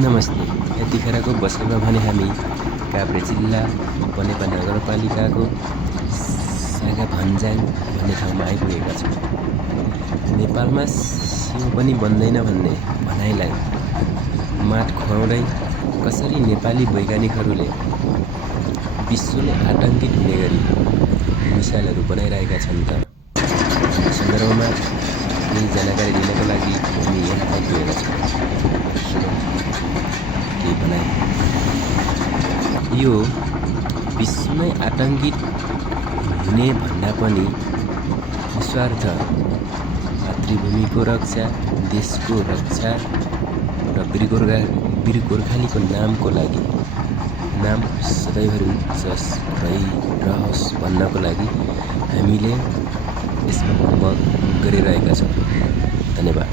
नमस्ते। यतिखेरको बसाइमा भने हामी काभ्रे जिल्ला बनेपा नगरपालिकाको सागा भन्ज्याङ भन्ने ठाउँमा आइपुगेका छौँ। नेपालमा सिंह पनि बन्दैन भन्ने भनाइलाई मात खुवाउँदै कसरी नेपाली वैज्ञानिकहरूले विश्वले आतंकित हुने गरी मिसाइलहरू बनाइरहेका छन् त यस सन्दर्भमा केही जानकारी दिनको लागि हामी यहाँ आइपुगेका छौँ। केही भनाइ यो विश्वमै आतंकित हुने भन्दा पनि निस्वार्थ मातृभूमिको रक्षा, देशको रक्षा र वीर गोर्खालीको नामको लागि नाम सधैँभरि उच्च रहोस् भन्नको लागि हामीले यसमा अमल गरिरहेका छौँ। धन्यवाद।